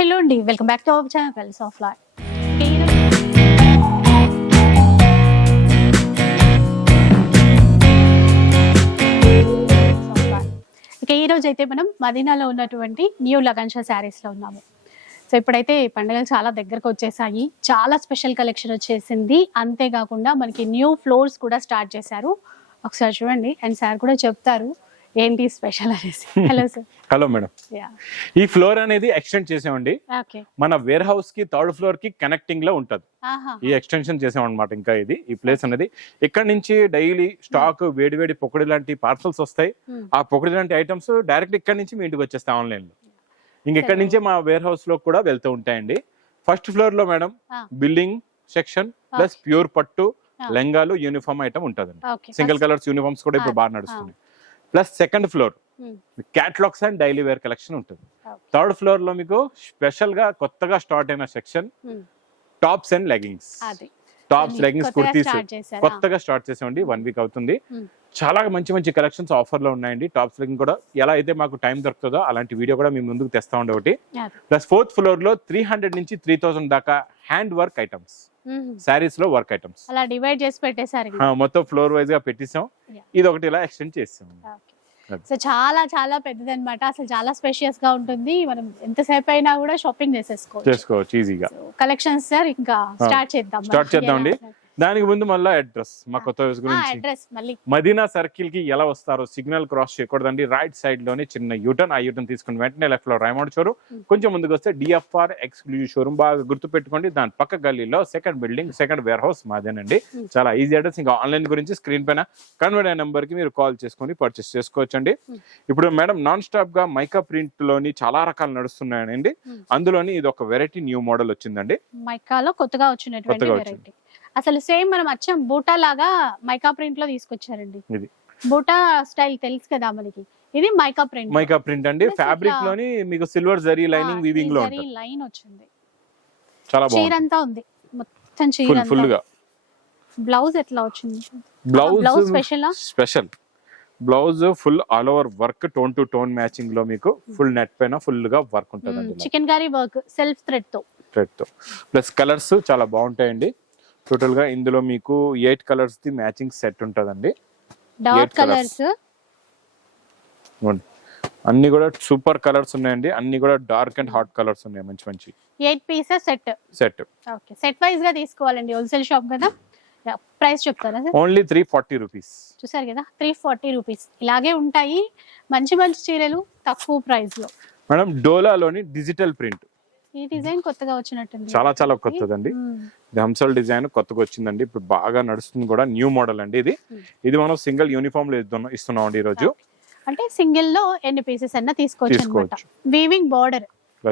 Hello అండి, welcome back to our channel colours of life. ఇక ఈ రోజు అయితే మనం మదీనాలో ఉన్నటువంటి న్యూ లగన్షా శారీస్ లో ఉన్నాము. సో ఇప్పుడైతే పండుగలు చాలా దగ్గరకు వచ్చేసాయి, చాలా స్పెషల్ కలెక్షన్ వచ్చేసింది. అంతేకాకుండా మనకి న్యూ ఫ్లోర్స్ కూడా స్టార్ట్ చేశారు. ఒకసారి చూడండి, అండ్ సార్ కూడా చెప్తారు ఏంటి స్పెషల్ అనేసి. Hello sir. Hello madam. ఈ ఫ్లోర్ అనేది ఎక్స్టెండ్ చేసామండి. మన వేర్ హౌస్ కి థర్డ్ ఫ్లోర్ కి కనెక్టింగ్ లో ఉంటది. ఈ ఎక్స్టెన్షన్ చేసామన్నమాట. ఇంకా ఇది ఈ ప్లేస్ అనేది ఇక్కడ నుంచి డైలీ స్టాక్ వేడి పొకడి లాంటి పార్సల్స్ వస్తాయి. ఆ పొకడి లాంటి ఐటమ్స్ డైరెక్ట్ ఇక్కడ నుంచి మీ ఇంటికి వచ్చేస్తాయి ఆన్లైన్ లో. ఇంకెక్కడి నుంచే మా వేర్ హౌస్ లో కూడా వెళ్తూ ఉంటాయండి. ఫస్ట్ ఫ్లోర్ లో madam building section plus pure పట్టు లెంగాలు యూనిఫామ్ ఐటమ్ ఉంటదండి. సింగిల్ కలర్స్ యూనిఫామ్స్ కూడా ఇప్పుడు బాగా నడుస్తున్నాయి. Plus second floor catalogues and daily wear collection ఉంటుంది. థర్డ్ ఫ్లోర్ లో మీకు స్పెషల్ గా కొత్తగా స్టార్ట్ అయిన section tops and leggings. Tops leggings kurtis కొత్తగా స్టార్ట్ చేసామండి. 1 వీక్ అవుతుంది. చాలా మంచి కలెక్షన్స్ ఆఫర్ లో ఉన్నాయండి. టాప్స్ లెగింగ్ కూడా ఎలా అయితే మాకు టైం దొరుకుతుందో అలాంటి వీడియో కూడా మీ ముందుకు తెస్తా ఉండే ఒకటి. ప్లస్ ఫోర్త్ ఫ్లోర్ లో 300 నుంచి 3000 దాకా హ్యాండ్ వర్క్ ఐటమ్స్, సారీస్ లో వర్క్ ఐటమ్స్ అలా డివైడ్ చేసి పెట్టేసారు. మొత్తం ఫ్లోర్ వైజ్ గా పెట్టేసాం. ఇది ఒకటి ఇలా ఎక్స్టెండ్ చేసాం. సో చాలా చాలా పెద్దది అనమాట. అసలు చాలా స్పేషియస్ గా ఉంటుంది. మనం ఎంతసేపు అయినా కూడా షాపింగ్ చేసుకోవచ్చు ఈజీగా. కలెక్షన్స్ సార్ ఇంకా స్టార్ట్ చేద్దామండి. దానికి ముందు మళ్ళీ అడ్రస్ మా కొత్త గురించి. మదీనా సర్కిల్ కి ఎలా వస్తారో సిగ్నల్ క్రాస్ చేయకూడదండి. రైట్ సైడ్ లోనే చిన్న యూటర్న్. ఆ యూటర్న్ తీసుకుని వెంటనే లెఫ్ట్ లో రైమౌండ్ షోరూమ్, కొంచెం ముందుకు వస్తే డిఎఫ్ఆర్ ఎక్స్క్లూజివ్ షోరూమ్. బాగా గుర్తు పెట్టుకోండి. దాని పక్క గల్లీలో second building, second warehouse మాదేనండి. చాలా ఈజీ అడ్రస్. ఇంకా ఆన్లైన్ గురించి స్క్రీన్ పైన కన్వర్ట్ అయిన నెంబర్ కి మీరు కాల్ చేసుకుని పర్చేస్ చేసుకోవచ్చండి. ఇప్పుడు మేడం నాన్ స్టాప్ గా మైకా ప్రింట్ లోని చాలా రకాలు నడుస్తున్నాయండి. అందులోని ఇది ఒక వెరైటీ న్యూ మోడల్ వచ్చిందండి. మైకాలో కొత్తగా వచ్చినటువంటి వెరైటీ. అసలు సేమ్ మనం వచ్చాం బూటా లాగా మైకా ప్రింట్ లో తీసుకొచ్చారండి. ఇది బూటా స్టైల్ తెలుసు కదా మనకి. ఇది మైకా ప్రింట్ అండి. ఫ్యాబ్రిక్ లోని మీకు సిల్వర్ జరీ లైనింగ్ వీవింగ్ లో ఉంటుంది. లైన్ వచ్చింది. చాలా బాగుంది. చీర అంతా ఉంది మొత్తం చీర ఫుల్ గా. బ్లౌజ్ ఎట్లా వచ్చింది? Blouse special blouse full all over work, tone to tone matching లో మీకు ఫుల్ నెట్ పైన ఫుల్ గా వర్క్ ఉంటుంది. Chicken curry work self thread తో ప్లస్ కలర్స్ చాలా బాగుంటాయండి. టోటల్ గా ఇందులో మీకు 8 కలర్స్ ది మ్యాచింగ్ సెట్ ఉంటదండి. డార్క్ కలర్స్ అన్ని కూడా సూపర్ కలర్స్ ఉన్నాయండి. అన్ని కూడా డార్క్ అండ్ హాట్ కలర్స్ ఉన్నాయి. మంచి 8 pieces set. Okay, set wise గా తీసుకోవాలండి. హోల్సేల్ షాప్ కదా. ప్రైస్ చెప్తారా సార్? Only 340 rupees. చూసారు కదా, 340 రూపీస్. ఇలాగే ఉంటాయి మంచి చీరలు తక్కువ ప్రైస్ లో. మేడం డోలాలోని డిజిటల్ ప్రింట్. ఈ డిజైన్ కొత్తగా వచ్చినట్టుంది. చాలా కొత్తదండి. హంసల్ డిజైన్ కొత్తగా వచ్చిందండి. ఇప్పుడు బాగా నడుస్తుంది కూడా. న్యూ మోడల్ అండి ఇది మనం సింగిల్ యూనిఫామ్ లో ఇస్తున్నాం అండి ఈ రోజు. అంటే సింగిల్ లో ఎన్ని పీసెస్ అన్నా తీసుకోవచ్చు అన్నమాట. వీవింగ్ బార్డర్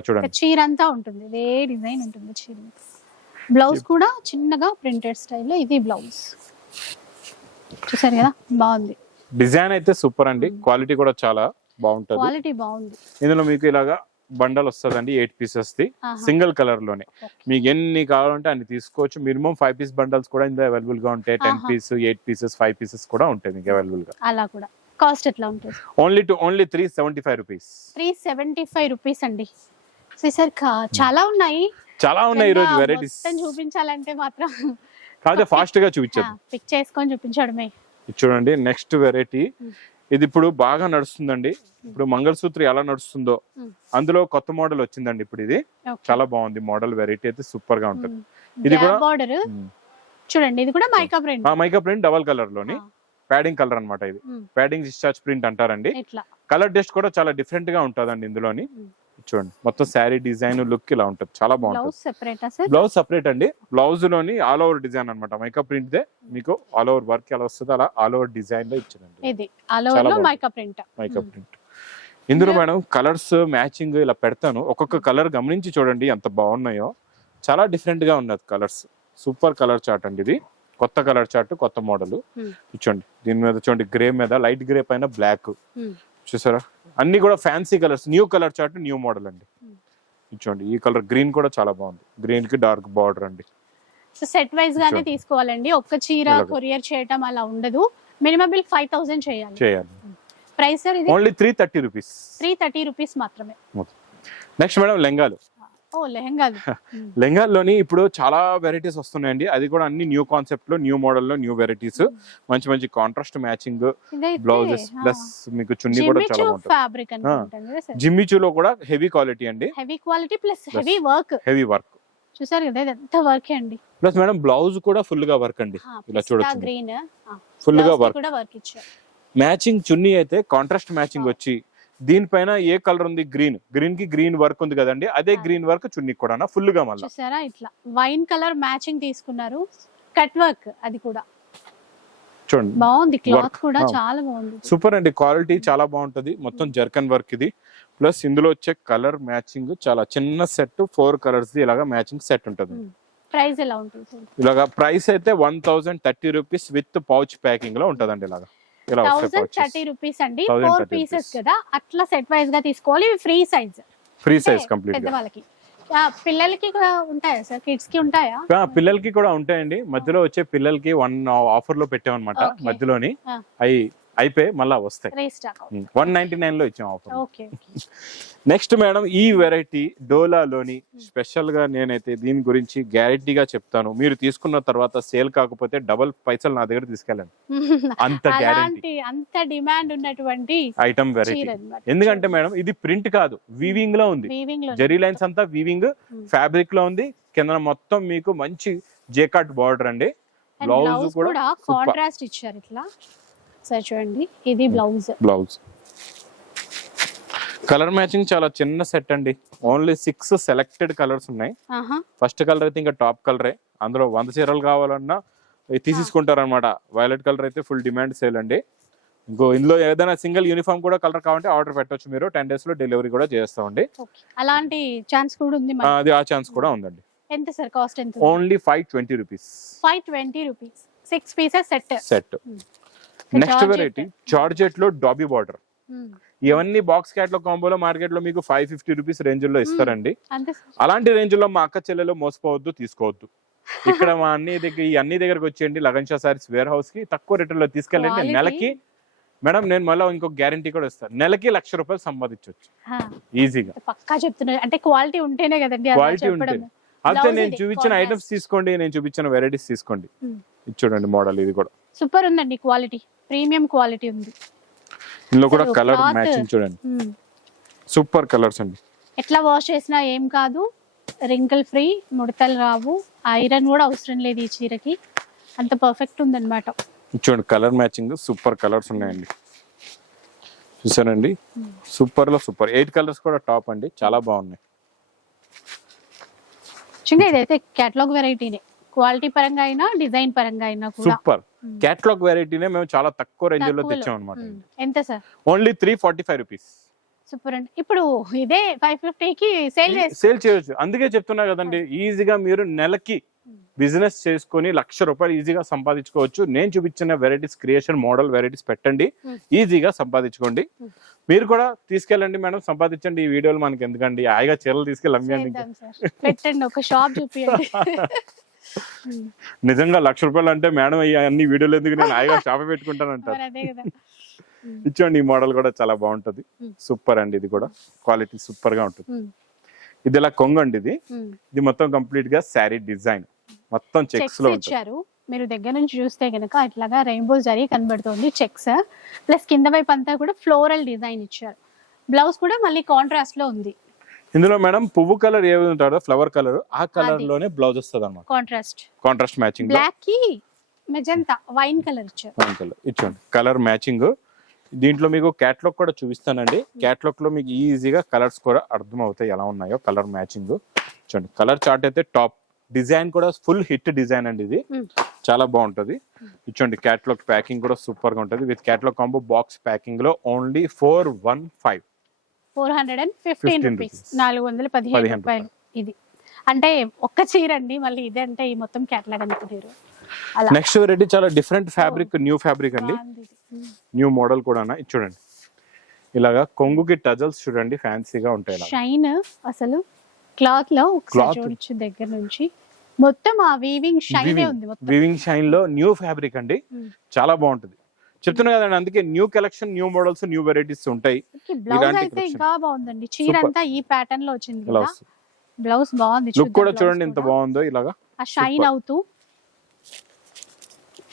చూడండి. చీర అంతా ఉంటుంది, ఇదే డిజైన్ ఉంటుంది చీర. బ్లౌజ్ కూడా చిన్నగా ప్రింటెడ్ స్టైల్లో. ఇది బ్లౌజ్ చూసారు కదా, బాగుంది. డిజైన్ అయితే సూపర్ అండి. క్వాలిటీ కూడా చాలా బాగుంటది. క్వాలిటీ బాగుంది. ఇందులో మీకు ఇలాగా బండల్ వస్తుందండి 8 పీసెస్ ది సింగిల్ కలర్ లోనే. మీకు ఎన్ని కావాలంటే అన్ని తీసుకోవచ్చు. మినిమం 5 పీస్ బండల్స్ కూడా ఇందులో అవైలబుల్ గా ఉంటాయి. 10 పీస్, 8 పీసెస్, 5 పీసెస్ కూడా ఉంటాయి మీకు అవైలబుల్ గా. అలా కూడా కాస్ట్ ఎట్లా ఉంటుంది? Only 375 rupees. 375 రూపీస్ అండి. సార్ చాలా ఉన్నాయి ఈ రోజు వెరైటీస్. చూపించాలంటే మాత్రం కాదు, ఫాస్ట్ గా చూపించారు. పిక్ చేసుకొని చూపించడమే. చూడండి నెక్స్ట్ వెరైటీ. ఇది ఇప్పుడు బాగా నడుస్తుందండి. ఇప్పుడు మంగళసూత్ర ఎలా నడుస్తుందో అందులో కొత్త మోడల్ వచ్చిందండి. ఇప్పుడు ఇది చాలా బాగుంది మోడల్. వెరైటీ అయితే సూపర్ గా ఉంటుంది. ఇది కూడా చూడండి, ఇది కూడా మైకా ప్రింట్ డబల్ కలర్ లోని ప్యాడింగ్ కలర్ అన్నమాట. ఇది ప్యాడింగ్ డిశ్చార్జ్ ప్రింట్ అంటారండి. కలర్ టెస్ట్ కూడా చాలా డిఫరెంట్ గా ఉంటదండి ఇందులోని. చూడండి మొత్తం శారీ డిజైన్ లుక్ ఇలా ఉంటుంది. చాలా బాగుంటుంది. బ్లౌజ్ సెపరేట్ అండి. బ్లౌజ్ లోని ఆల్ ఓవర్ డిజైన్ అన్నమాట. మైకా ప్రింట్ దే మీకు ఆల్ ఓవర్ వర్క్ ఎలా వస్తుందో అలా ఆల్ ఓవర్ డిజైన్ లో ఇచ్చారండి. Mica print. ఇందులో మేడం కలర్స్ మ్యాచింగ్ ఇలా పెడతాను. ఒక్కొక్క కలర్ గమనించి చూడండి ఎంత బాగున్నాయో. చాలా డిఫరెంట్ గా ఉన్నది కలర్స్. సూపర్ కలర్ చార్ట్ అండి ఇది. కొత్త కలర్ చార్ట్, కొత్త మోడల్. చూడండి దీని మీద చూడండి గ్రే మీద లైట్ గ్రే పైన బ్లాక్. చూసారా అన్ని కూడా fancy colours. New colour chart, new model అండి. చూడండి ఈ కలర్ గ్రీన్ కూడా చాలా బాగుంది. గ్రీన్ కి డార్క్ బార్డర్ అండి. సో సెట్ వైజ్ గానే తీసుకోవాలండి. ఒక్క చీర కొరియర్ చేయటం అలా ఉండదు. మినిమం బిల్ 5000 చేయాలి. ప్రైస్ సార్ ఇది ఓన్లీ 330 రూపీస్. 330 రూపీస్ మాత్రమే. నెక్స్ట్ మేడం లెంగాలు. ఓ లెహంగాలు లెహంగాల్లోని ఇప్పుడు చాలా వెరైటీస్ వస్తున్నాయండి, అది కూడా అన్ని న్యూ కాన్సెప్ట్ లో, న్యూ మోడల్ లో, న్యూ వెరైటీస్, మంచి మంచి కాంట్రాస్ట్ మ్యాచింగ్ బ్లౌజెస్ ప్లస్ మీకు చున్నీ కూడా చాలా బాగుంటుంది. ఫ్యాబ్రిక్ అనుకుంటాను కదా సార్. జిమ్మిచూలో కూడా హెవీ క్వాలిటీ అండి, heavy quality plus heavy work. Heavy work చూసారు కదా, ఇదంతా వర్క్ అండి. ప్లస్ మేడం బ్లౌజ్ కూడా ఫుల్ గా వర్క్ అండి, ఇలా చూడొచ్చు గ్రీన్ ఫుల్ గా వర్క్. కూడా వర్క్ ఇచ్చారు. మ్యాచింగ్ చున్నీ అయితే కాంట్రాస్ట్ మ్యాచింగ్ వచ్చి, దీనిపైన ఏ కలర్ ఉంది, గ్రీన్ కి గ్రీన్ వర్క్ ఉంది కదండి, అదే గ్రీన్ వర్క్ చున్నీ కూడా ఫుల్ గా మళ్ళీ చూసారా, ఇట్లా వైన్ కలర్ మ్యాచింగ్ తీసుకున్నారు, కట్ వర్క్ అది కూడా చూడండి బాగుంది, క్లాత్ కూడా చాలా బాగుంది. సూపర్ అండి, క్వాలిటీ చాలా బాగుంటది, మొత్తం జర్కన్ వర్క్ ఇది. ప్లస్ ఇందులో వచ్చే కలర్ మ్యాచింగ్ చాలా చిన్న సెట్, 4 కలర్స్ ఇలాగా మ్యాచింగ్ సెట్ ఉంటుంది. ప్రైస్ ఎలా ఉంటుంది? ఇలాగా ప్రైస్ అయితే 1030 రూపీస్ విత్ పౌచ్ ప్యాకింగ్ లో ఉంటదండి. ఇలాగా 1030 రూపీస్ అండి, 4 పీసెస్ కదా, అట్లా సెట్ వైజ్ గా తీసుకోవాలి. ఫ్రీ సైజ్ కంప్లీట్ పెద్దవాళ్ళకి. పిల్లలకి కూడా ఉంటాయా సార్? కిడ్స్ కి ఉంటాయా? పిల్లలకి కూడా ఉంటాయండి, మధ్యలో వచ్చే పిల్లలకి 1 ఆఫర్ లో పెట్టామన్నమాట, మధ్యలోని అవి అయిపోయి మళ్ళా వస్తాయి. 199 లో ఇచ్చాం ఆఫర్. నెక్స్ట్ మేడం, ఈ వెరైటీ డోలాలోని స్పెషల్ గా నేనైతే దీని గురించి గ్యారెంటీగా చెప్తాను, మీరు తీసుకున్న తర్వాత సేల్ కాకపోతే డబుల్ పైసలు నా దగ్గర తీసుకెళ్ళండి, అంత గ్యారెంటీ. అంత డిమాండ్ ఉన్నటువంటి ఐటమ్ వెరైటీ. ఎందుకంటే మేడం ఇది ప్రింట్ కాదు, వీవింగ్ లో ఉంది, జెరీ లైన్స్ అంతా వీవింగ్ ఫ్యాబ్రిక్ లో ఉంది, కింద మొత్తం మీకు మంచి జేకాట్ బార్డర్ అండి. బ్లౌజ్ కూడా కాంట్రాస్ట్ ఇచ్చారు ఇట్లా. సరే చూడండి, ఇది బ్లౌజ్. కలర్ మ్యాచింగ్ చాలా చిన్న సెట్ అండి, ఓన్లీ 6 సెలెక్టెడ్ కలర్స్ ఉన్నాయి. ఫస్ట్ కలర్ అయితే ఇంకా టాప్ కలరే, అందులో 100 చీరలు కావాలన్నా తీసేసుకుంటారు అనమాట. వైలెట్ కలర్ అయితే ఫుల్ డిమాండ్ సేల్ అండి. ఇందులో ఏదైనా సింగిల్ యూనిఫామ్ కూడా కలర్ కావాలంటే ఆర్డర్ పెట్టొచ్చు మీరు, 10 days లో డెలివరీ కూడా చేస్తామండి. అలాంటి ఛాన్స్ కూడా ఉంది, అది ఆ ఛాన్స్ కూడా ఉందండి. ఎంత సార్ కాస్ట్? ఎంత? Only 520 rupees. 520 rupees, 6 pieces set. Next variety georgette లో డాబీ బార్డర్. ఇవన్నీ బాక్స్ క్యాట్లాగ్ కాంబోలో మార్కెట్ లో మీకు 550 రూపీస్ రేంజ్ లో ఇస్తారండి. అలాంటి రేంజ్ లో మా అక్క చెల్లెలు మోసపోవద్దు, తీసుకోవద్దు. ఇక్కడ మా అన్ని దగ్గరకు వచ్చేయండి, లగన్ షా సారీస్ వేర్ హౌస్ కి తక్కువ రేట్ లో తీసుకెళ్ళండి. నెలకి మేడం నేను మళ్ళీ ఇంకో గ్యారంటీ కూడా ఇస్తాను, నెలకి 1,00,000 రూపాయలు సంపాదించవచ్చు ఈజీగా. పక్కా చెప్తున్నా, అంటే క్వాలిటీ ఉంటేనే కదండి. క్వాలిటీ ఉంటే అయితే నేను చూపించిన ఐటమ్స్ తీసుకోండి, నేను చూపించిన వెరైటీస్ తీసుకోండి. ఇది చూడండి మోడల్, ఇది కూడా సూపర్ ఉందండి, క్వాలిటీ ప్రీమియం క్వాలిటీ ఉంది. ఇందులో కూడా కలర్ మ్యాచింగ్ చూడండి, సూపర్ కలర్స్ అండి. ఎట్లా వాష్ చేసినా ఏం కాదు, రింకిల్ ఫ్రీ, ముడతలు రావు, ఐరన్ కూడా అవసరం లేదు ఈ చీరకి, అంత పర్ఫెక్ట్ ఉందన్నమాట. చూడండి కలర్ మ్యాచింగ్ సూపర్ కలర్స్ ఉన్నాయండి, చూసారండి, సూపర్ లో సూపర్. 8 కలర్స్ కూడా టాప్ అండి, చాలా బాగున్నాయి. ఇదైతే కేటలాగ్ వెరైటీనే, క్వాలిటీ పరంగా అయినా డిజైన్ పరంగా అయినా కూడా సూపర్. కేటలాగ్ వెరైటీనే మేము చాలా తక్కువ రేంజ్ లో తెచ్చాం అన్నమాట. ఎంత సార్? Only 345 rupees. సూపర్ అండి. ఇప్పుడు ఇదే 550 కి సేల్ చేయొచ్చు, అందుకే చెప్తున్నా కదండి, ఈజీగా మీరు నెలకి బిజినెస్ చేసుకొని 1,00,000 రూపాయలు ఈజీగా సంపాదించుకోవచ్చు. నేను చూపించిన వెరైటీస్, క్రియేషన్ మోడల్ వెరైటీస్ పెట్టండి, ఈజీగా సంపాదించుకోండి. మీరు కూడా తీసుకెళ్ళండి మేడం, సంపాదించండి. ఈ వీడియోలు మనకి ఎందుకండి, హాయిగా చీరలు తీసుకెళ్ళి అమ్మియండి, పెట్టండి, ఒక షాప్ చూపియండి. నిజంగా 1,00,000 రూపాయలు అంటే మేడం అన్ని వీడియోలు ఎందుకు, నేను హాయిగా షాప్ పెట్టుకుంటాను అంటారు. ఇచ్చండి, ఈ మోడల్ కూడా చాలా బాగుంటది, సూపర్ అండి. ఇది కూడా క్వాలిటీ సూపర్ గా ఉంటుంది. ఇది ఇలా కొంగు అండి, ఇది మొత్తం కంప్లీట్ గా శారీ డిజైన్ మొత్తం చెక్స్ లో ఇచ్చారు. మీరు దగ్గర నుంచి చూస్తే గనక ఇట్లాగా రెయిన్బో జరీ కనబడుతుంది, చెక్స్ ప్లస్ కింద వైపు అంతా కూడా ఫ్లోరల్ డిజైన్ ఇచ్చారు. బ్లౌజ్ కూడా మళ్ళీ కాంట్రాస్ట్ లో ఉంది. ఇందులో మేడం పువ్వు కలర్ ఏది ఉంటుందో, ఫ్లవర్ కలర్, ఆ కలర్ లోనే బ్లౌజ్ వస్తుంది అన్నమాట. కాంట్రాస్ట్ మ్యాచింగ్, బ్లాక్ కి మెజంతా వైన్ కలర్ ఇచ్చారు. వైన్ కలర్ ఇచ్చండి, కలర్ మ్యాచింగ్. దీంట్లో మీకు క్యాట్లాగ్ కూడా చూపిస్తానండి, క్యాట్లాగ్ లో మీకు ఈజీగా కలర్స్ కూడా అర్థం అవుతాయి ఎలా ఉన్నాయో, కలర్ మ్యాచింగ్ చూడండి. కలర్ చార్ట్ అయితే టాప్, డిజైన్ కూడా ఫుల్ హిట్ డిజైన్ అండి, ఇది చాలా బాగుంటది. ఇచ్చండి క్యాట్లాగ్ ప్యాకింగ్ కూడా సూపర్ గా ఉంటది, with catalogue combo box packing లో ఓన్లీ 415 రూపీస్, 415 రూపాయలు. ఇది అంటే ఒక్క చీర అండి, మళ్ళీ ఇది అంటే ఈ మొత్తం క్యాట్లాగ్ అనుకుంటారు. నెక్స్ట్ వెరైటీ చాలా డిఫరెంట్ ఫ్యాబ్రిక్, న్యూ ఫ్యాబ్రిక్ అండి, న్యూ మోడల్ కూడా. ఇది చూడండి, ఇలాగా కొంగుకి టజల్స్ చూడండి, ఫ్యాన్సీగా ఉంటాయి. షైన్ అసలు క్లాత్ లో ఒకసారి చూడొచ్చు దగ్గర నుంచి, మొత్తం ఆ వీవింగ్ షైన్ ఉంది. వీవింగ్ షైన్ లో న్యూ ఫ్యాబ్రిక్ అండి, చాలా బాగుంటది. చెప్తున్నా కదండి, అందుకే new collection, new models, new varieties ఉంటాయి. బ్లౌజ్ అయితే ఇంకా బాగుందండి, చీర అంతా ఈ ప్యాటర్న్ లో వచ్చింది. బ్లౌజ్ బాగుంది, లుక్ కూడా చూడండి ఎంత బాగుందో, ఇలాగా ఆ షైన్ అవుతూ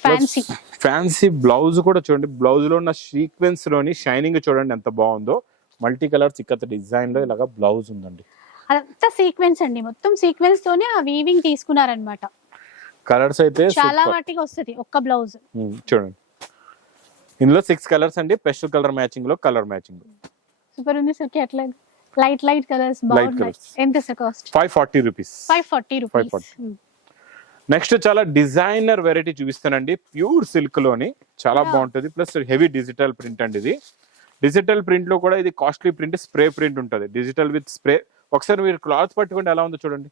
ఫ్యాన్సీ ఫ్యాన్సీ బ్లౌజ్ కూడా చూడండి, బ్లౌజ్ లో ఉన్న సీక్వెన్స్ లోని షైనింగ్ చూడండి ఎంత బాగుందో. మల్టీ కలర్స్ ఇక్కడ డిజైన్ లో ఇలాగా బ్లౌజ్ ఉందండి. అదంతా సీక్వెన్స్ అండి, మొత్తం సీక్వెన్స్ తోనే ఆ వీవింగ్ తీసుకున్నారనమాట. కలర్స్ అయితే చాలా వాటికి వస్తుంది ఒక్క బ్లౌజ్. చూడండి ఇందులో 6 కలర్స్ అండి, పెస్టల్ కలర్ మ్యాచింగ్ లో కలర్ మ్యాచింగ్ సూపర్ ఉంది సార్. అట్లా లైట్ కలర్స్ బాగున్నాయి. ఎంత sir cost? 540 rupees. 540 rupees. Next చాలా డిజైనర్ వెరైటీ చూపిస్తానండి, ప్యూర్ సిల్క్ లోని చాలా బాగుంటది, ప్లస్ హెవీ డిజిటల్ ప్రింట్ అండి. ఇది డిజిటల్ ప్రింట్ లో కూడా ఇది కాస్ట్లీ ప్రింట్, స్ప్రే ప్రింట్ ఉంటది, డిజిటల్ విత్ స్ప్రే. ఒకసారి మీరు క్లాత్ పట్టుకుంటే ఎలా ఉందో చూడండి,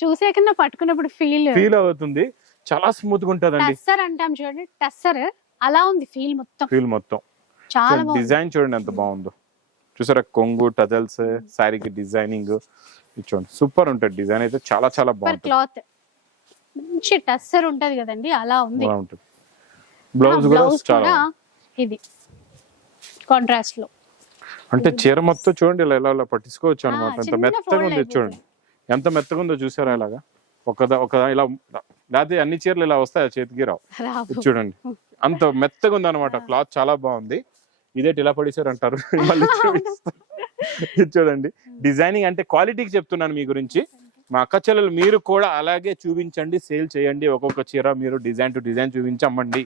చూసాక పట్టుకున్నప్పుడు ఫీల్ అవుతుంది, చాలా స్మూత్ గా ఉంటదండి. టస్సర్ అంటాం చూడండి, టస్సర్ అలా ఉంది ఫీల్ మొత్తం. చాలా డిజైన్ చూడండి ఎంత బాగుందో, చూసారా కొంగు టజల్స్, శారీకి డిజైనింగ్ చూడండి, సూపర్ ఉంటది డిజైన్ అయితే, చాలా చాలా బాగుంటుంది. క్లాత్ మంచి టస్సర్ ఉంటది కదండి, అలా ఉంది. బ్లౌజ్ కూడా ఇది కాంట్రాస్ట్ లో, అంటే చీర మొత్తం చూడండి ఇలా ఇలా పట్టించుకోవచ్చు అనమాట. ఎంత మెత్తగా ఉంది చూడండి, ఎంత మెత్తగా ఉందో చూసారా, ఇలాగా ఒక ఇలా. లేకపోతే అన్ని చీరలు ఇలా వస్తాయి చేతికి రావు, చూడండి అంత మెత్తగా ఉంది అనమాట. క్లాత్ చాలా బాగుంది. ఇదేటి ఇలా పడిసారు అంటారు మళ్ళీ చూడండి డిజైనింగ్ అంటే క్వాలిటీకి చెప్తున్నాను మీ గురించి. మా అక్క చెల్లెలు మీరు కూడా అలాగే చూపించండి, సేల్ చేయండి. ఒక్కొక్క చీర మీరు డిజైన్ టు డిజైన్ చూపించి అమ్మండి.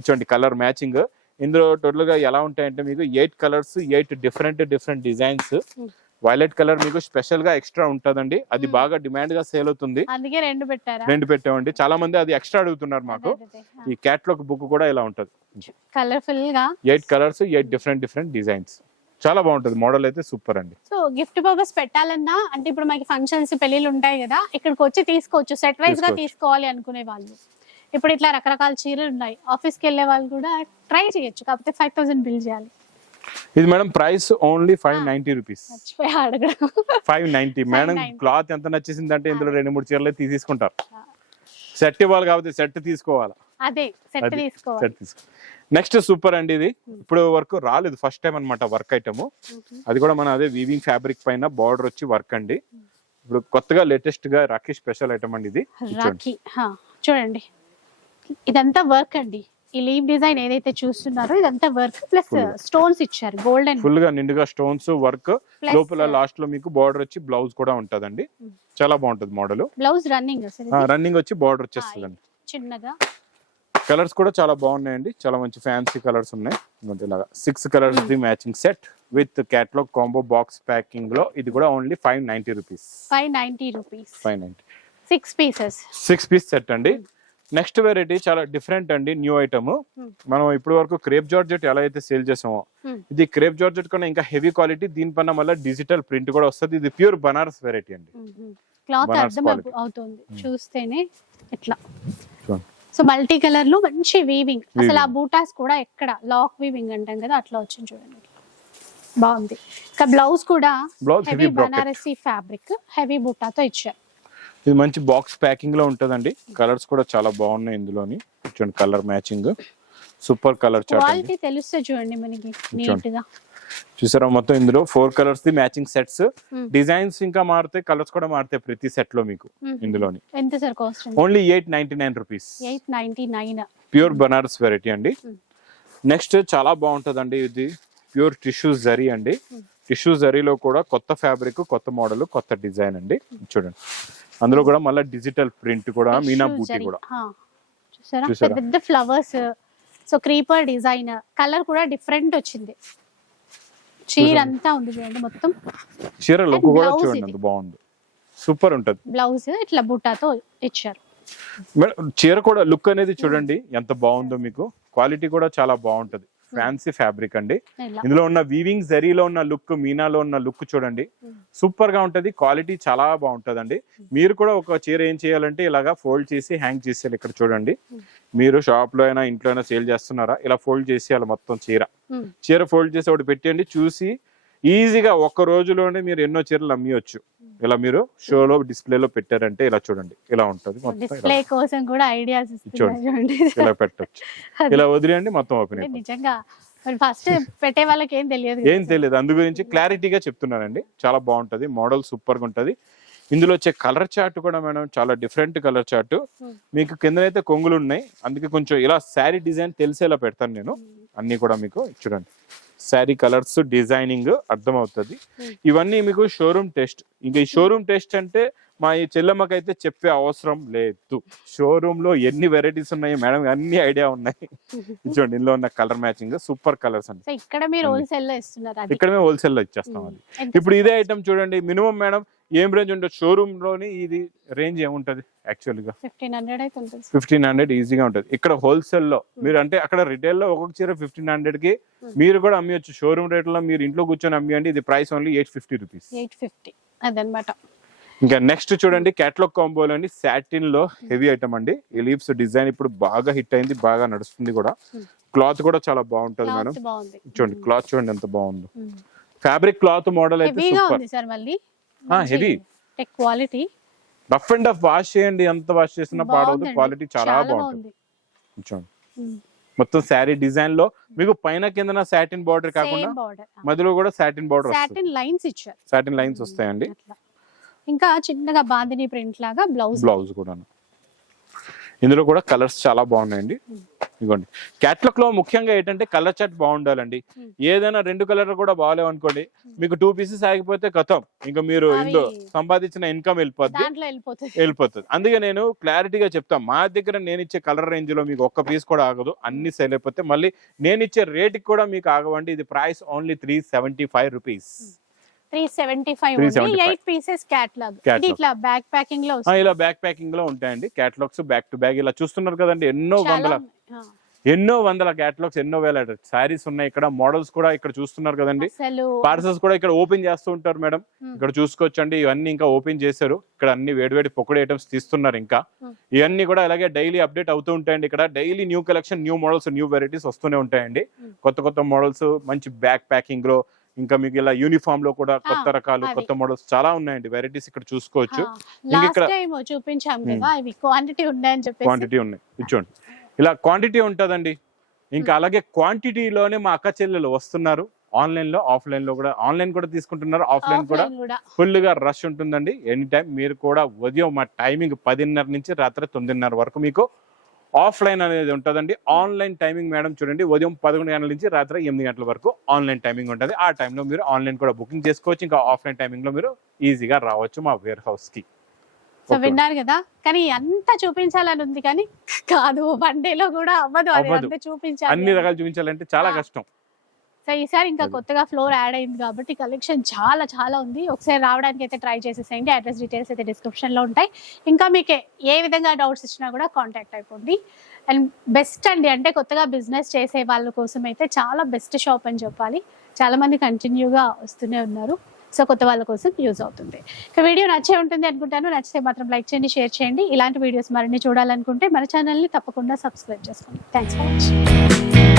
ఇచ్చండి కలర్ మ్యాచింగ్. ఇందులో టోటల్ గా ఎలా ఉంటాయంటే మీకు 8 colours, 8 different designs. Violet colour మీకు స్పెషల్ గా ఎక్స్ట్రా ఉంటదండి, అది బాగా డిమాండ్ గా సేల్ అవుతుంది, అందుకే 2 పెట్టామండి. చాలా మంది అది ఎక్స్ట్రా అడుగుతున్నారు మాకు. ఈ క్యాట్లాగ్ బుక్ కూడా ఇలా ఉంటది, కలర్ఫుల్ గా 8 కలర్స్, 8 డిఫరెంట్ డిజైన్స్. చాలా బాగుంటది, మోడల్ అయితే సూపర్ అండి. సో గిఫ్ట్ పర్పస్ పెట్టాలన్నా అంటే ఇప్పుడు మనకి ఫంక్షన్స్ పెళ్లిళ్ళు ఉంటాయి కదా, ఇక్కడికి వచ్చి తీసుకోవచ్చు. సెట్ వైజ్ గా తీసుకోవాలి అనుకునే వాళ్ళు, ఇప్పుడు ఇట్లా రకరకాల చీరలు ఉన్నాయి, ఆఫీస్ కి వెళ్ళే వాళ్ళు కూడా ట్రై చేయొచ్చు. కాకపోతే 5000 బిల్ చేయాలి. ఇది madam price only 590 rupees. 590 madam. Cloth ఎంత నచ్చేసింది అంటే ఇందులో 2-3 చీరలు తీసుకుంటారు. సెట్ ఇవ్వాలి కాబట్టి సెట్ తీసుకోవాలి. అదే సెట్ తీసుకోవాలి. నెక్స్ట్ సూపర్ అండి, ఇది ఇప్పుడు వరకు రాలేదు, ఫస్ట్ టైం అన్నమాట వర్క్ ఐటమ్. అది కూడా మన అదే వీవింగ్ ఫ్యాబ్రిక్ పైన బార్డర్ వచ్చి వర్క్ అండి. ఇప్పుడు కొత్తగా లేటెస్ట్ గా రాఖీ స్పెషల్ ఐటమ్ అండి ఇది. రాఖీ చూడండి, ఇదంతా వర్క్ అండి. ఈ లీవ్ డిజైన్ ఏదైతే చూస్తున్నారో ఇదంతా వర్క్ ప్లస్ స్టోన్స్ ఇచ్చారు, గోల్డెన్ ఫుల్ గా నిండుగా స్టోన్స్ వర్క్. లోపల లాస్ట్ లో మీకు బార్డర్ వచ్చి బ్లౌజ్ కూడా ఉంటదండి, చాలా బాగుంటది మోడల్. బ్లౌజ్ రన్నింగ్ వచ్చి బార్డర్ వచ్చేస్తుందండి చిన్నగా. కలర్స్ కూడా చాలా బాగున్నాయండి, చాలా మంచి ఫ్యాన్సీ కలర్స్ ఉన్నాయి. ఇలాగా 6 colours the matching set with catalogue combo box packing లో. ఇది కూడా ఓన్లీ 590 రూపీస్. 590 6 పీస్ సెట్ అండి. నెక్స్ట్ వెరైటీ చాలా డిఫరెంట్ అండి, న్యూ ఐటమ్. మనం ఇప్పటి వరకు క్రేప్ జార్జెట్ ఎలా అయితే సేల్ చేసామో, ఇది క్రేప్ జార్జెట్ కన్నా ఇంకా హెవీ క్వాలిటీ, దీనిపైన మళ్ళీ డిజిటల్ ప్రింట్ కూడా వస్తుంది. ఇది ప్యూర్ బనారస్ వెరైటీ అండి. క్లాత్ అర్థం అవుతుంది చూస్తేనే ఇట్లా. సో మల్టీ కలర్ లో మంచి వీవింగ్, అసలు ఆ బూటాస్ కూడా ఎక్కడ లాక్ వీవింగ్ అంటాం కదా అట్లా వచ్చింది చూడండి, బాగుంది. ఇంకా బ్లౌజ్ కూడా హెవీ బనారసి ఫ్యాబ్రిక్, హెవీ బూటాతో ఇచ్చారు. ఇది మంచి బాక్స్ ప్యాకింగ్ లో ఉంటదండి. కలర్స్ కూడా చాలా బాగున్నాయి ఇందులోని, చూడండి colour matching super colour chart. Quality తెలుస్తుంది చూడండి మనకి నీట్ గా. చూసారా మొత్తం ఇందులో 4 colours the matching sets. Designs ఇంకా మారుతాయి, కలర్స్ కూడా మారుతాయి ప్రతి సెట్ లో మీకు. ఇందులోని ఎంత sir cost? Only 899 rupees. 899 pure Banaras variety అండి. నెక్స్ట్ చాలా బాగుంటదండి, ఇది ప్యూర్ టిష్యూ జరీ అండి. టిష్యూ జరీలో కూడా కొత్త ఫ్యాబ్రిక్, కొత్త మోడల్, కొత్త డిజైన్ అండి. చూడండి అందులో కూడా మళ్ళీ డిజిటల్ ప్రింట్ కూడా, మీనా బూటీ కూడా చూసారా, పెద్ద flowers. So creeper design, colour కూడా డిఫరెంట్ వచ్చింది. చీర అంతా ఉంది చూడండి మొత్తం. చీర లుక్ కూడా చూడండి ఎంత బాగుంది, సూపర్ ఉంటది. బ్లౌజ్ ఇట్లా బూటాతో ఇచ్చారు. చీర కూడా లుక్ అనేది చూడండి ఎంత బాగుందో, మీకు క్వాలిటీ కూడా చాలా బాగుంటది. ఫ్యాన్సీ ఫ్యాబ్రిక్ అండి. ఇందులో ఉన్న వీవింగ్ జరీలో ఉన్న లుక్, మీనాలో ఉన్న లుక్ చూడండి సూపర్ గా ఉంటది. క్వాలిటీ చాలా బాగుంటదండి. మీరు కూడా ఒక చీర ఏం చేయాలంటే ఇలాగా ఫోల్డ్ చేసి హ్యాంగ్ చేసేయాలి. ఇక్కడ చూడండి, మీరు షాప్ లో అయినా ఇంట్లో అయినా సేల్ చేస్తున్నారా, ఇలా ఫోల్డ్ చేసేయాలి మొత్తం చీర ఫోల్డ్ చేసి ఒకటి పెట్టండి. చూసి ఈజీగా ఒక్క రోజులోనే మీరు ఎన్నో చీరలు అమ్మియొచ్చు. ఇలా మీరు షోలో డిస్ప్లేలో పెట్టారంటే ఇలా చూడండి, ఇలా ఉంటది. డిస్ప్లే కోసం కూడా ఐడియాస్ చూడండి, ఇలా పెట్టొచ్చు. ఇలా వదిలేయండి మొత్తం ఓపెన్. నిజంగా ఫస్ట్ పెట్టే వాళ్ళకి ఏం తెలియదు. అందు గురించి క్లారిటీగా చెప్తున్నానండి. చాలా బాగుంటది, మోడల్ సూపర్ గా ఉంటది. ఇందులో వచ్చే కలర్ చార్ట్ కూడా మేడం చాలా డిఫరెంట్ కలర్ చార్ట్. మీకు కిందనైతే కొంగులు ఉన్నాయి, అందుకే కొంచెం ఇలా శారీ డిజైన్ తెలిసేలా పెడతాను నేను. అన్ని కూడా మీకు చూడండి శారీ కలర్స్ డిజైనింగ్ అర్థమవుతుంది. ఇవన్నీ మీకు షోరూమ్ టెస్ట్. ఇంకా ఈ షోరూమ్ టెస్ట్ అంటే మా ఈ చెల్లమ్మకైతే చెప్పే అవసరం లేదు. షోరూమ్ లో ఎన్ని వెరైటీస్ ఉన్నాయి మేడం, అన్ని ఐడియా ఉన్నాయి. చూడండి ఇందులో ఉన్న కలర్ మ్యాచింగ్ సూపర్ కలర్స్ అండి. ఇక్కడ మీరు హోల్సేల్ లో ఇస్తున్నారు, ఇక్కడ మేము హోల్సేల్ లో ఇచ్చేస్తాం అది. ఇప్పుడు ఇదే ఐటమ్ చూడండి మినిమం మేడం ఏం రేంజ్ ఉంటుంది షోరూమ్ లోని, ఇది రేంజ్ ఏముంటది యాక్చువల్ గా 1500 అయితే ఉంటుంది. 1500 ఈజీగా ఉంటుంది. ఇక్కడ హోల్సేల్ లో మీరు అంటే అక్కడ రిటైల్ లో ఒక్కొక్క చీర 1500 కి మీరు కూడా అమ్మవచ్చు. షోరూమ్ రేట్ లో మీరు ఇంట్లో కూర్చొని అమ్మియండి. ఇది ప్రైస్ ఓన్లీ 850 రూపీస్. 850 అదనమాట. ఇంకా నెక్స్ట్ చూడండి క్యాటలాగ్ కాంబోలోని సాటిన్ లో హెవీ ఐటమ్ అండి. ఈ లీవ్స్ డిజైన్ ఇప్పుడు బాగా హిట్ అయింది, బాగా నడుస్తుంది కూడా. క్లాత్ కూడా చాలా బాగుంటది మేడం. చూడండి క్లాత్ చూడండి ఎంత బాగుందో. ఫ్యాబ్రిక్ క్లాత్ మోడల్ అయితే super heavy quality. Rough and rough wash చేయండి, ఎంత వాష్ చేసినా పాడవదు. క్వాలిటీ చాలా బాగుంటుంది. చూడండి మొత్తం శారీ డిజైన్ లో మీకు పైన కింద సాటిన్ బార్డర్ కాకుండా మధ్యలో కూడా సాటిన్ బార్డర్, సాటిన్ లైన్స్ ఇచ్చారు. సాటిన్ లైన్స్ వస్తాయండి. ఇంకా చిన్నగా బాందిని ప్రింట్ లాగా బ్లౌజ్ కూడా. ఇందులో కూడా కలర్స్ చాలా బాగున్నాయండి. ఇదిగోండి క్యాట్లాగ్ లో ముఖ్యంగా ఏంటంటే కలర్ చార్ట్ బాగుండాలండి. ఏదైనా 2 కలర్ కూడా బాగాలేవు అనుకోండి, మీకు 2 పీసెస్ ఆగిపోతే కథం, ఇంకా మీరు ఇందులో సంపాదించిన ఇన్కమ్ వెళ్ళిపోతుంది. అందుకే నేను క్లారిటీగా చెప్తాను, మా దగ్గర నేను ఇచ్చే కలర్ రేంజ్ లో మీకు ఒక్క పీస్ కూడా ఆగదు. అన్ని సేల్ అయిపోతే మళ్ళీ నేను ఇచ్చే రేట్ కూడా మీకు ఆగవండి. ఇది price only 375 rupees. 375 8 pieces catalogue. ఇట్లా బ్యాక్ ప్యాకింగ్ లో ఇలా బ్యాక్ ప్యాకింగ్ లో ఉంటాయండి క్యాటలాగ్స్. బ్యాక్ టు బ్యాక్ ఇలా చూస్తున్నారు కదండి, ఎన్నో వందల క్యాటలాగ్స్, ఎన్నో వేల సారీస్ ఉన్నాయి. ఇక్కడ మోడల్స్ కూడా ఇక్కడ చూస్తున్నారు కదండి. పార్సల్స్ కూడా ఇక్కడ ఓపెన్ చేస్తూ ఉంటారు మేడం. ఇక్కడ చూసుకోవచ్చండి, ఇవన్నీ ఇంకా ఓపెన్ చేశారు. ఇక్కడ అన్ని వేడివేడి పొక్కడి ఐటమ్స్ తీస్తున్నారు. ఇంకా ఇవన్నీ కూడా అలాగే డైలీ అప్డేట్ అవుతూ ఉంటాయండి. ఇక్కడ daily new collection, new models, new varieties వస్తూనే ఉంటాయండి. కొత్త మోడల్స్ మంచి బ్యాక్ ప్యాకింగ్ లో, ఇంకా మీకు ఇలా యూనిఫామ్ లో కూడా కొత్త రకాలు, కొత్త మోడల్స్ చాలా ఉన్నాయండి. వెరైటీస్ ఇక్కడ చూసుకోవచ్చు. క్వాంటిటీ ఉన్నాయి చూడండి, ఇలా క్వాంటిటీ ఉంటదండి. ఇంకా అలాగే క్వాంటిటీలోనే మా అక్క చెల్లెలు వస్తున్నారు. ఆన్లైన్ లో, ఆఫ్లైన్ లో కూడా. ఆన్లైన్ కూడా తీసుకుంటున్నారు, ఆఫ్లైన్ కూడా ఫుల్ గా రష్ ఉంటుందండి. ఎనీ టైం మీరు కూడా ఉదయం మా టైమింగ్ 10:30 నుంచి రాత్రి 9:30 వరకు మీకు ఆఫ్లైన్ అనేది ఉంటుందండి. ఆన్లైన్ టైమింగ్ మేడం చూడండి ఉదయం 11 గంటల నుంచి రాత్రి 8 గంటల వరకు ఆన్లైన్ టైమింగ్ ఉంటుంది. ఆ టైంలో మీరు ఆన్లైన్ కూడా బుకింగ్ చేసుకోవచ్చు. ఇంకా ఆఫ్లైన్ టైమింగ్ లో మీరు ఈజీగా రావచ్చు మా వేర్ హౌస్ కి. సో విన్నారు కదా, కానీ అంతా చూపించాలని ఉంది కానీ కాదు, వన్ డే లో కూడా అవ్వదు. చూపించాలి, అన్ని రకాలు చూపించాలంటే చాలా కష్టం. సో ఈసారి ఇంకా కొత్తగా ఫ్లోర్ యాడ్ అయింది కాబట్టి కలెక్షన్ చాలా ఉంది. ఒకసారి రావడానికి అయితే ట్రై చేసేసేయండి. అడ్రస్ డీటెయిల్స్ అయితే డిస్క్రిప్షన్ లో ఉంటాయి. ఇంకా మీకు ఏ విధంగా డౌట్స్ ఇచ్చినా కూడా కాంటాక్ట్ అయిపోండి. అండ్ బెస్ట్ అండి, అంటే కొత్తగా బిజినెస్ చేసే వాళ్ళ కోసం అయితే చాలా బెస్ట్ షాప్ అని చెప్పాలి. చాలా మంది కంటిన్యూగా వస్తూనే ఉన్నారు. సో కొత్త వాళ్ళ కోసం యూజ్ అవుతుంది. ఇక వీడియో నచ్చే ఉంటుంది అనుకుంటాను. నచ్చితే మాత్రం లైక్ చేయండి, షేర్ చేయండి. ఇలాంటి వీడియోస్ మరిన్ని చూడాలనుకుంటే మన ఛానల్ని తప్పకుండా సబ్స్క్రైబ్ చేసుకోండి. Thanks for watching.